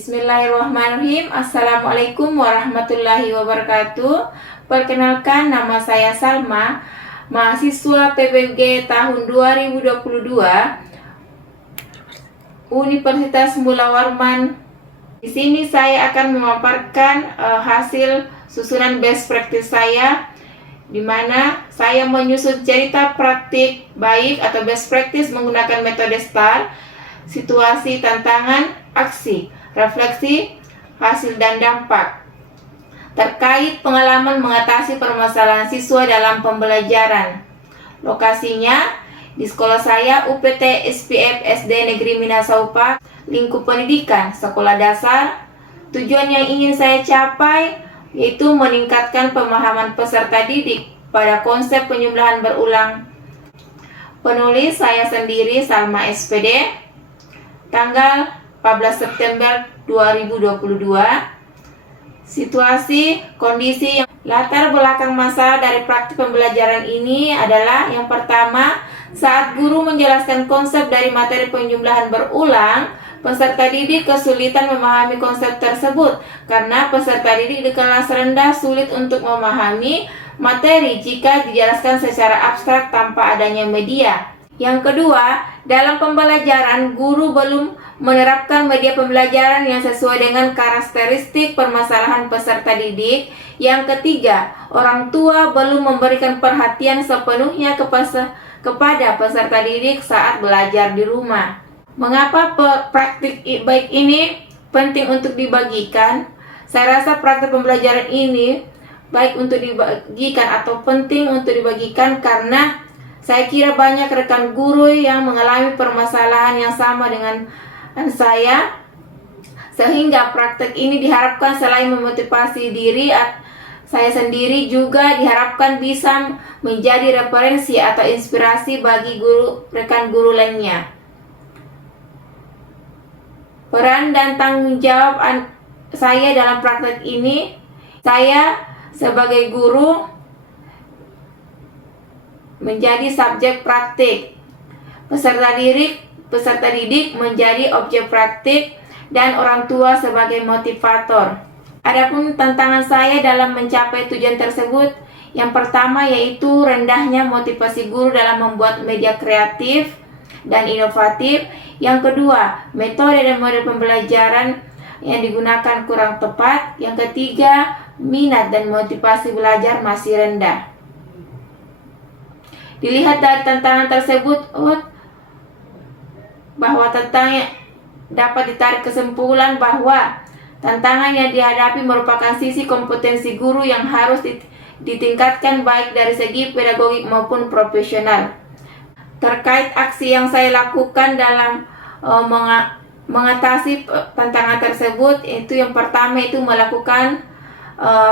Bismillahirrahmanirrahim. Assalamualaikum warahmatullahi wabarakatuh. Perkenalkan, nama saya Salma, mahasiswa PBG tahun 2022 Universitas Mula Warman. Di sini saya akan memaparkan hasil susunan best practice saya, di mana saya menyusun cerita praktik baik atau best practice menggunakan metode STAR, situasi, tantangan, aksi, refleksi, hasil dan dampak, terkait pengalaman mengatasi permasalahan siswa dalam pembelajaran. Lokasinya di sekolah saya, UPT SPF SD Negeri Minasaupa, lingkup pendidikan sekolah dasar. Tujuan yang ingin saya capai yaitu meningkatkan pemahaman peserta didik pada konsep penjumlahan berulang. Penulis saya sendiri, Salma SPD, tanggal 14 September 2022. Situasi, kondisi, latar belakang masalah dari praktik pembelajaran ini adalah yang pertama, saat guru menjelaskan konsep dari materi penjumlahan berulang, peserta didik kesulitan memahami konsep tersebut karena peserta didik di kelas rendah sulit untuk memahami materi jika dijelaskan secara abstrak tanpa adanya media. Yang kedua, dalam pembelajaran guru belum menerapkan media pembelajaran yang sesuai dengan karakteristik permasalahan peserta didik. Yang ketiga, orang tua belum memberikan perhatian sepenuhnya kepada peserta didik saat belajar di rumah. Mengapa praktik baik ini penting untuk dibagikan? Saya rasa praktik pembelajaran ini baik untuk dibagikan atau penting untuk dibagikan karena saya kira banyak rekan guru yang mengalami permasalahan yang sama dengan saya, sehingga praktek ini diharapkan selain memotivasi diri saya sendiri juga diharapkan bisa menjadi referensi atau inspirasi bagi rekan guru lainnya. Peran dan tanggung jawab saya dalam praktek ini, saya sebagai guru menjadi subjek praktik, peserta didik menjadi objek praktik, dan orang tua sebagai motivator. Adapun tantangan saya dalam mencapai tujuan tersebut, yang pertama yaitu rendahnya motivasi guru dalam membuat media kreatif dan inovatif. Yang kedua, metode dan model pembelajaran yang digunakan kurang tepat. Yang ketiga, minat dan motivasi belajar masih rendah. Dilihat dari tantangan tersebut, bahwa tantangan dapat ditarik kesimpulan bahwa tantangan yang dihadapi merupakan sisi kompetensi guru yang harus ditingkatkan baik dari segi pedagogik maupun profesional. Terkait aksi yang saya lakukan dalam mengatasi tantangan tersebut, itu yang pertama itu melakukan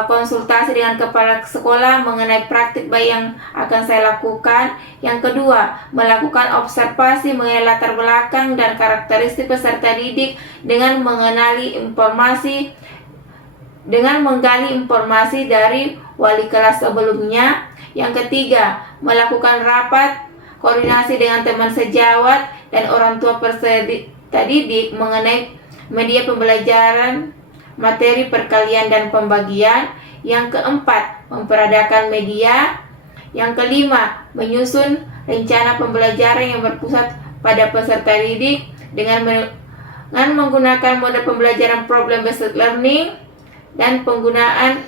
konsultasi dengan kepala sekolah mengenai praktik baik yang akan saya lakukan. Yang kedua, melakukan observasi mengenai latar belakang dan karakteristik peserta didik dengan menggali informasi dari wali kelas sebelumnya. Yang ketiga, melakukan rapat koordinasi dengan teman sejawat dan orang tua peserta didik mengenai media pembelajaran, materi perkalian dan pembagian. Yang keempat, memperadakan media. Yang kelima, menyusun rencana pembelajaran yang berpusat pada peserta didik dengan menggunakan model pembelajaran problem based learning dan penggunaan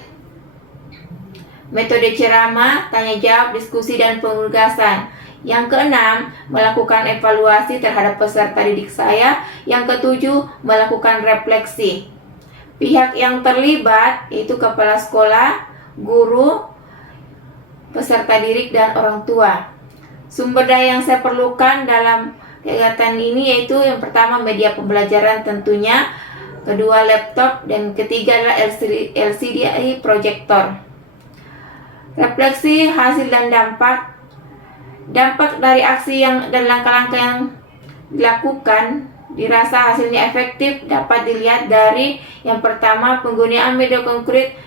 metode ceramah, tanya jawab, diskusi, dan penugasan. Yang keenam, melakukan evaluasi terhadap peserta didik saya. Yang ketujuh, melakukan refleksi. Pihak yang terlibat yaitu kepala sekolah, guru, peserta didik, dan orang tua. Sumber daya yang saya perlukan dalam kegiatan ini yaitu yang pertama media pembelajaran tentunya, kedua laptop, dan ketiga adalah LCD proyektor. Refleksi, hasil, dan dampak. Dampak dari aksi dan langkah-langkah yang dilakukan dirasa hasilnya efektif dapat dilihat dari yang pertama, penggunaan media konkret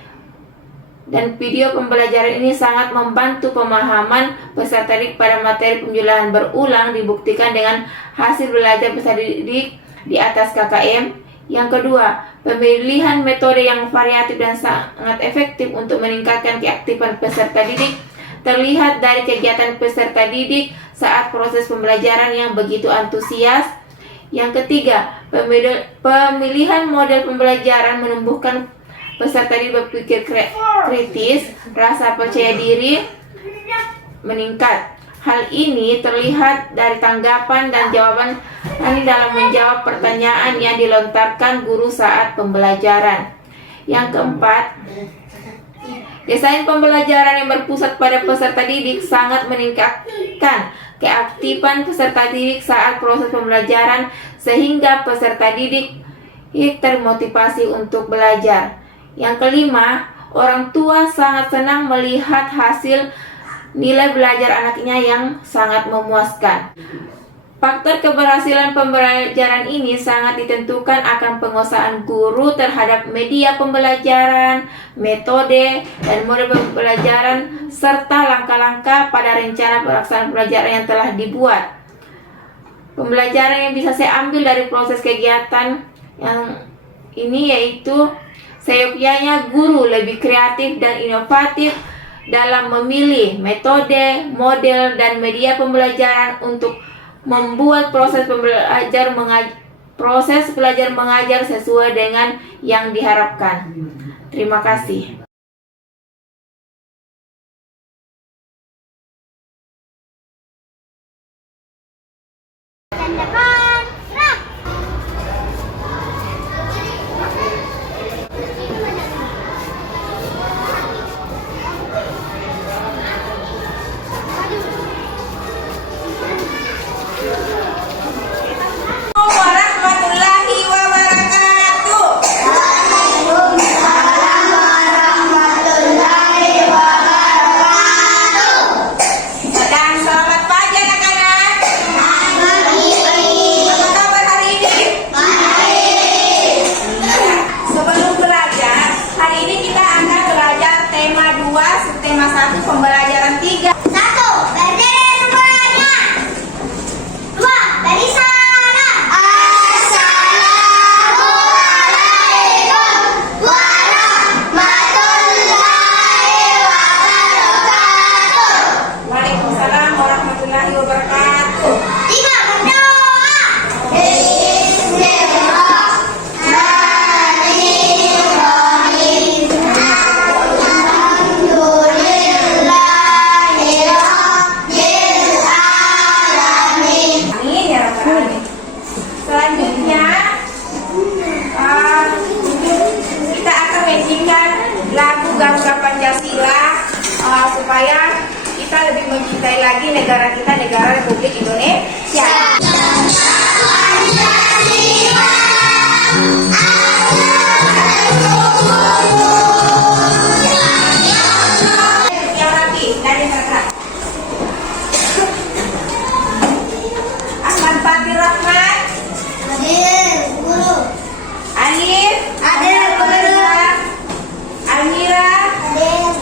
dan video pembelajaran ini sangat membantu pemahaman peserta didik pada materi penjumlahan berulang, dibuktikan dengan hasil belajar peserta didik di atas KKM. Yang kedua, pemilihan metode yang variatif dan sangat efektif untuk meningkatkan keaktifan peserta didik terlihat dari kegiatan peserta didik saat proses pembelajaran yang begitu antusias. Yang ketiga, pemilihan model pembelajaran menumbuhkan peserta didik berpikir kritis, rasa percaya diri meningkat. Hal ini terlihat dari tanggapan dan jawaban dalam menjawab pertanyaan yang dilontarkan guru saat pembelajaran. Yang keempat, desain pembelajaran yang berpusat pada peserta didik sangat meningkatkan keaktifan peserta didik saat proses pembelajaran sehingga peserta didik termotivasi untuk belajar. Yang kelima, orang tua sangat senang melihat hasil nilai belajar anaknya yang sangat memuaskan. Faktor keberhasilan pembelajaran ini sangat ditentukan akan penguasaan guru terhadap media pembelajaran, metode, dan model pembelajaran, serta langkah-langkah pada rencana pelaksanaan pembelajaran yang telah dibuat. Pembelajaran yang bisa saya ambil dari proses kegiatan yang ini yaitu seyogyanya guru lebih kreatif dan inovatif dalam memilih metode, model, dan media pembelajaran untuk membuat proses belajar mengajar sesuai dengan yang diharapkan. Terima kasih. Warahmatullahi wabarakatuh. Dan selamat pagi anak-anak. Apa kabar hari ini? Sebelum belajar, hari ini kita akan belajar tema 2, subtema 1, pembelajaran 3. 1. Berdiri semuanya. 2. Dari sana. Assalamualaikum warahmatullahi wabarakatuh. Waalaikumsalam warahmatullahi wabarakatuh. 3. Berdoa. Bismillahirrahmanirrahim. Alhamdulillahirabbil alamin. Amin ya rabbal alamin. Selanjutnya kita akan menyanyikan lagu Garuda Pancasila supaya kita lebih mencintai lagi negara kita, negara Republik Indonesia. Yang rapi, dari kakak. Ahmad Fatir Rahman, Hadir guru. Alif, Hadir guru. Amira, Hadir.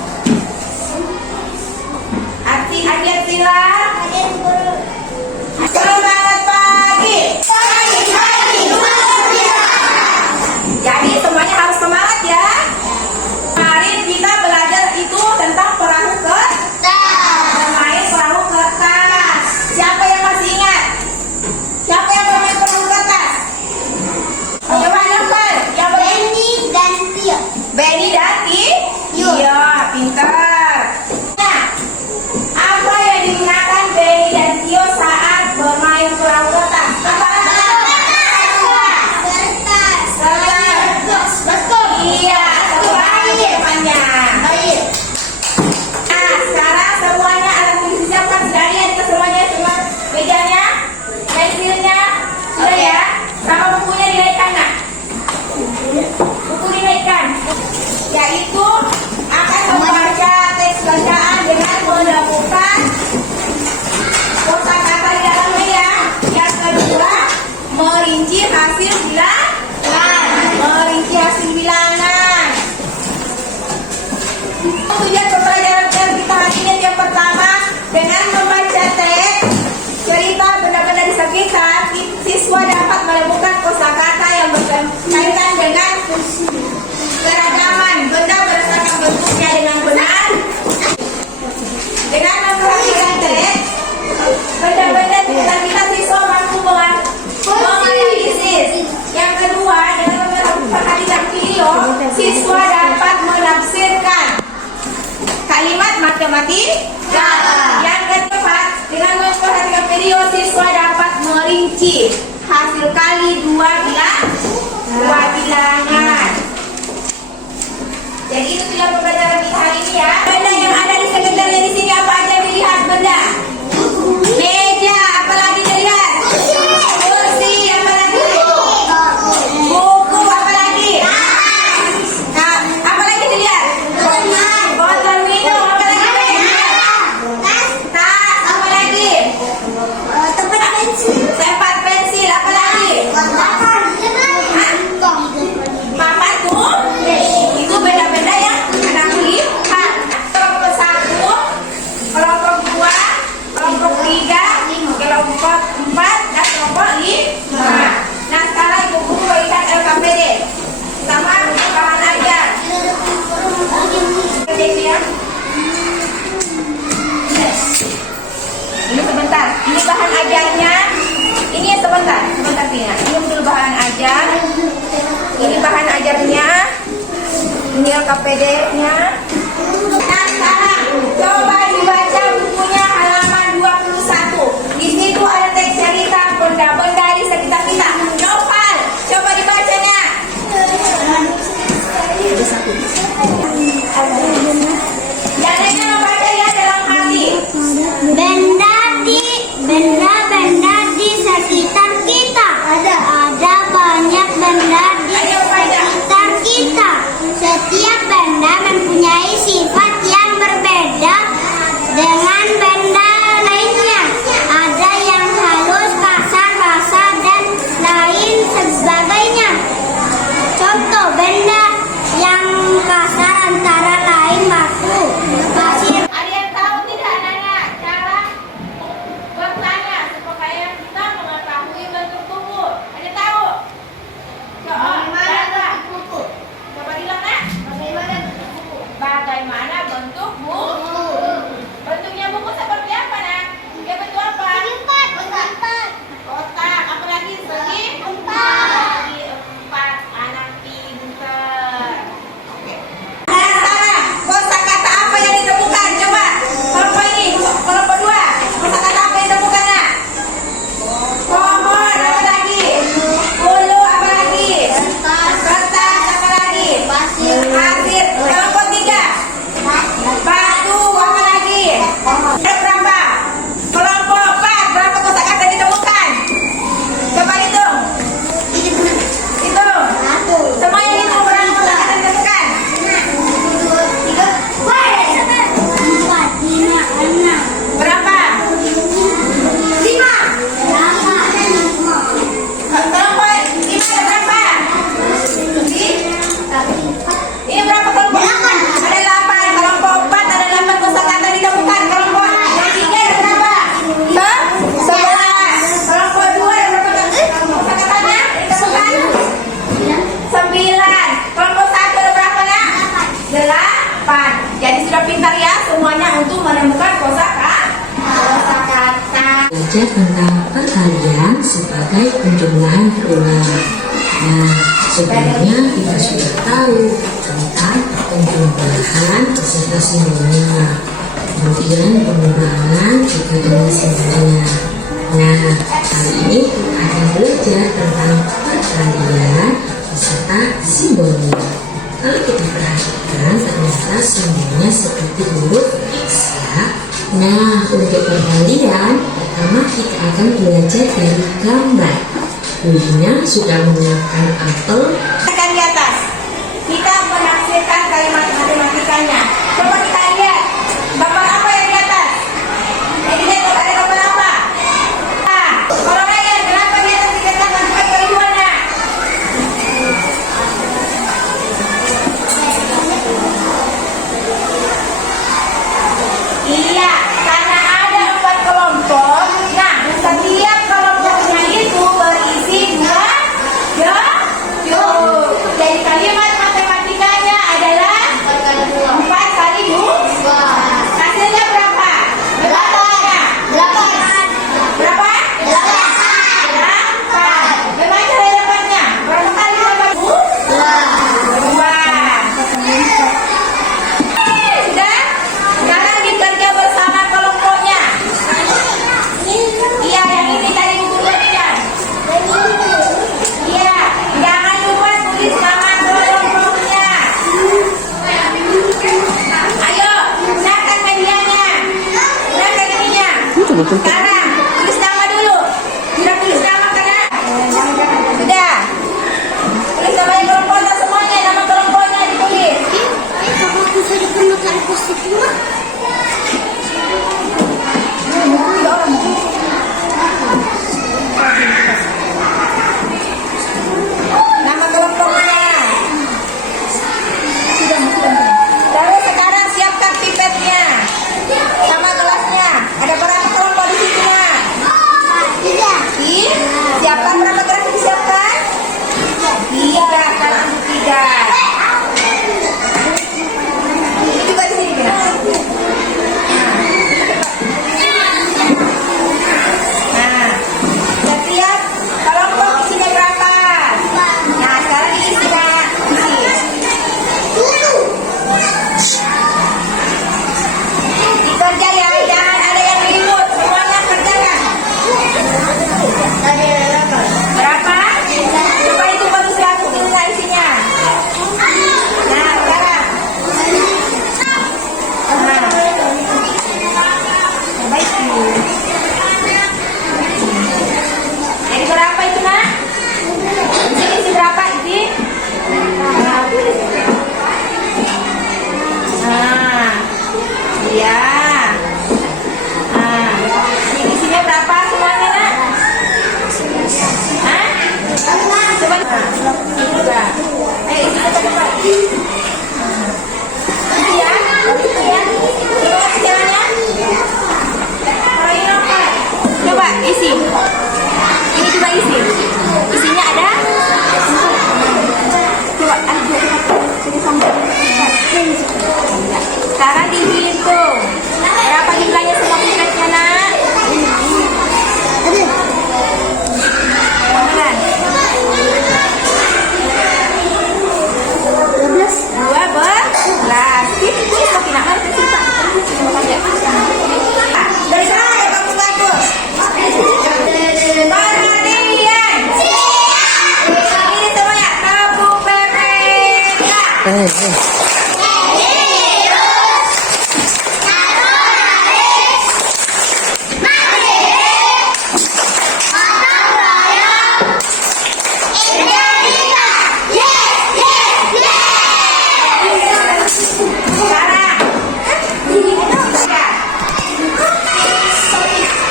Adiat Sila. Hadir guru. Selamat pagi. Jadi semuanya harus semangat ya. Kemarin kita belajar itu tentang perahu bermain perahu kertas. Siapa yang masih ingat? Siapa yang bermain perahu kertas? Coba nampak. Yang Benny dan Tio. Benny dan Tio. Iya, pintar. Nah, apa yang digunakan Benny dan Tio saat bermain perahu kertas? Kertas. Betul. Iya, sebaik depannya. Nah, sekarang semuanya alat tulis disiapkan. Sudah lihat ke semuanya, semua mejanya, pensilnya, sudah ya. Sama bukunya dinaikkan nak. Buku dinaikkan. Yaitu akan membaca teks bacaan dengan menemukan kosakata di dalamnya ya. Yang kedua, merinci hasil bilangan. Merinci hasil bilangan. Tujuan pembelajaran kita hari ini yang pertama, dengan membaca teks cerita benda-benda di sekitar, siswa dapat menemukan dengan pembelajaran kita hari ini ya. Benda yang ada di sekitarnya di sini apa aja dilihat benda? Meja, apa lagi dilihat? Kursi, apa lagi? Buku, apa lagi? Nah, apa lagi dilihat? Botol minum, apa lagi dilihat? Tas, apa lagi? Tempat pensil, apa lagi? Papan tuh, itu benda-benda yang ada lihat. Kelompok 1, kelompok 2, kelompok 3, kelompok 4, dan kelompok 5. Nah sekarang ibu guru berikan LKPD sama bahan ajar. Ya. Ini sebentar, ini bahan ajarnya. Ini ya sebentar Tina. Ini dulu bahan ajar. Ini bahan ajarnya. Ini LKPD-nya. Nah sekarang coba dibaca bukunya halaman 21. Di situ ada teks cerita benda-benda di sekitar kita. Novel, coba dibacanya. Yang lainnya membaca ya dalam hati. Benda-benda di sekitar kita. Ada banyak benda di sekitar kita. Setiap benda mempunyai sifat yang berbeda dengan benda lainnya. Ada yang halus, kasar, basah, dan lain sebagainya. Contoh benda yang kasar antara lain batu, pasir. Ada yang tahu tidak anak-anak cara bertanya supaya kita mengetahui bentuk buku? Ada yang tahu? Coba bilang nak. Bagaimana bentuk buku? Bentuknya buku seperti apa nak? Ya bentuk apa? Kotak. Apa lagi? Segi? Segi 4. Anak pintar. Nah sekarang kosakata apa yang ditemukan? Coba kelompok ini, kelompok 2. Kosakata apa yang ditemukan nak? Pohon, apa lagi? Bulu, apa lagi? Kertas, apa lagi? Pasir. Kelompok 3. Batu, apa lagi? Ada berapa? Kelompok 4. Berapa kosakata ditemukan? Coba hitung. Hitung. Semuanya hitung berapa kosakata ditemukan? 4, 5, 6. Berapa? 5. Kelompok 5 ada berapa? Ini berapa kelompok? Ada 8. Kelompok 4 ada 8 kosakata ditemukan. Kelompok 3 ada berapa? 11. Kelompok 2 ada berapa kosakatanya ditemukan? 9. Kelompok 1 ada berapa nak? 8. Jadi sudah pintar ya semuanya untuk menemukan kosakata. Belajar tentang perkalian sebagai penjumlahan berulang. Nah, sebelumnya kita sudah tahu tentang penjumlahan beserta simbolnya. Kemudian pengurangan juga dengan simbolnya. Nah, kali ini kita akan belajar tentang perkalian beserta simbolnya. Kalau kita perhatikan, ternyata simbolnya seperti huruf X ya. Nah, untuk perkalian, pertama kita akan belajar dari gambar. Wina sudah menyiapkan apel. Tekan di atas. Kita menafsirkan kalimat matematikanya. Coba kita lihat gambar apa yang di atas. Jadi lihat ada gambar apa? Nah, kalau Ryan, kenapa di atas dikatakan pakai bagaimana? Iya, karena ada 4 kelompok. Nah, setiap kelompoknya itu berisi jadi kalimat matematikanya adalah 4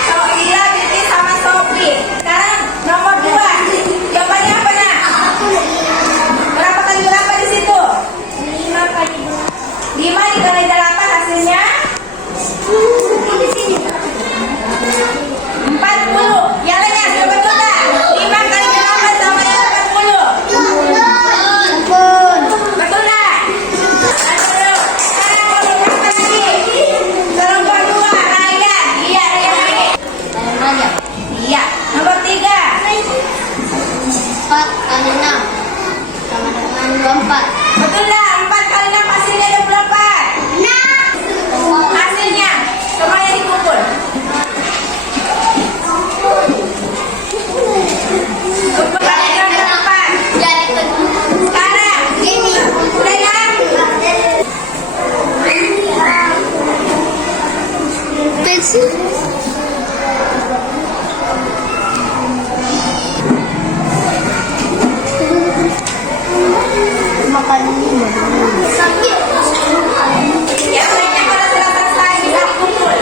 Sohila Binti sama Sofi. Sekarang nomor 2. Jawabannya apa nak? Berapa kali berapa di situ? 5 kali 5 dikali 8 hasilnya 40. Yang lainnya sudah betul tak? 5 kali 8 sama dengan 40. Betul tak? Sekarang nomor berapa lagi? Nomor 2 Rayyan. Iya Rayyan lagi. Iya. Nomor 3. 4 kali 6 sama dengan 24. Betul tak? 4 kali 6 hasilnya 24. Hasilnya semuanya dikumpul. Kumpul hasilnya berapa? Sekarang Ini udah kan? pensil. Makan ini. Yang lainnya pada sudah selesai bisa dikumpul.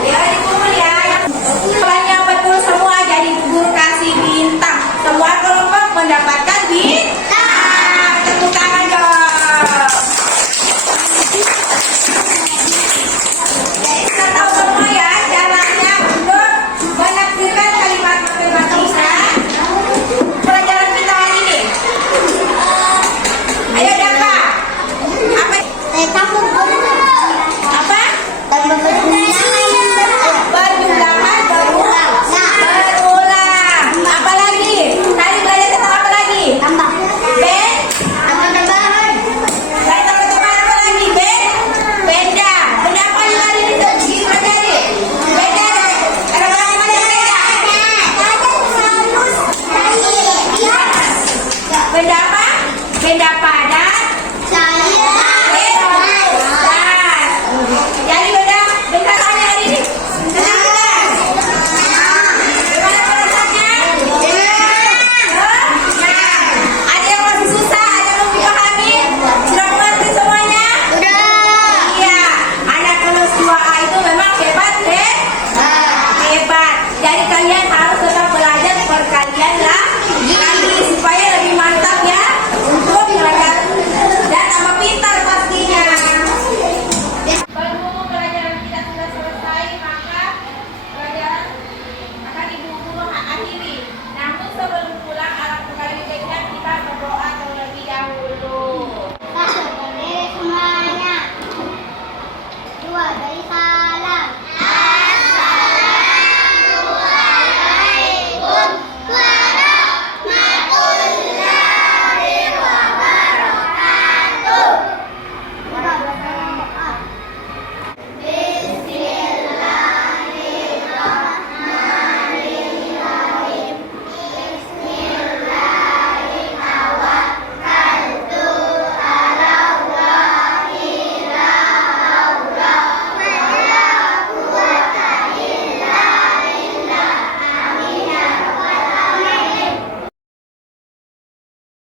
Ya dikumpul ya. Soalnya betul semua jadi guru kasih bintang. Semua kelompok mendapatkan bintang. Tepuk tangan dong. Jadi kita tahu semua ya caranya untuk menafsirkan kalimat matematika pelajaran kita hari ini. Ayo Dapa. Apa? Kamu Apa? tambah Perjumlahan berulang. Apa lagi? Tadi belajar tentang apa lagi? tambah Ben. tambahan. Tadi teman-teman apa lagi? Ben. Benda. Benda apa yang tadi dipelajari? Benda. Ada orang yang ada benda? Benda apa? Benda padat. Saya Benda.